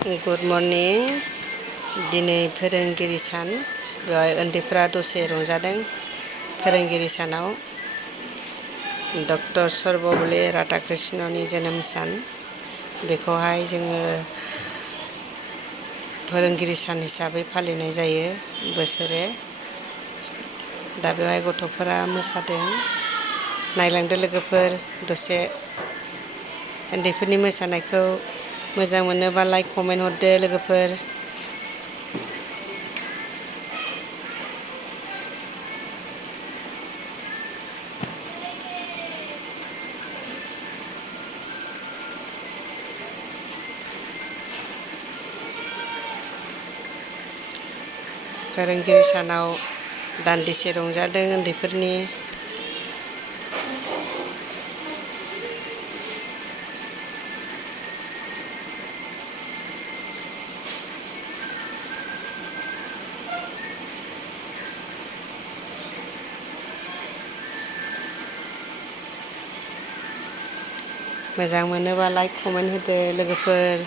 Good morning. दिनै फोरोंगिरि सान। बेवहाय उन्दैफ्रा दसे रंजादों। फोरोंगिरि सानाव डक्टर सर्वपल्ली राधाकृष्णनि जोनोम सान। बेखौहाय जोङो फोरोंगिरि सान हिसाबै फालिनाय जायो बोसोरे। दा बेवहाय गथ'फोरा मोसादों। नायलांदो लोगोफोर दसे। उन्दैफोरनि मोसानायखौ मोजां मोनोबा लाइक कमेन्ट हरदो लोगोफोर। फोरोंगिरि सानाव दान्दिसे रंजादों उन्दैफोरनि। मोजां मोनोबा लाइक कमेन्ट होदो लोगोफोर।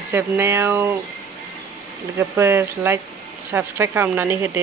जोबनायाव लोगोफोर लाइक साबस्क्राइब खालामनानै होदो।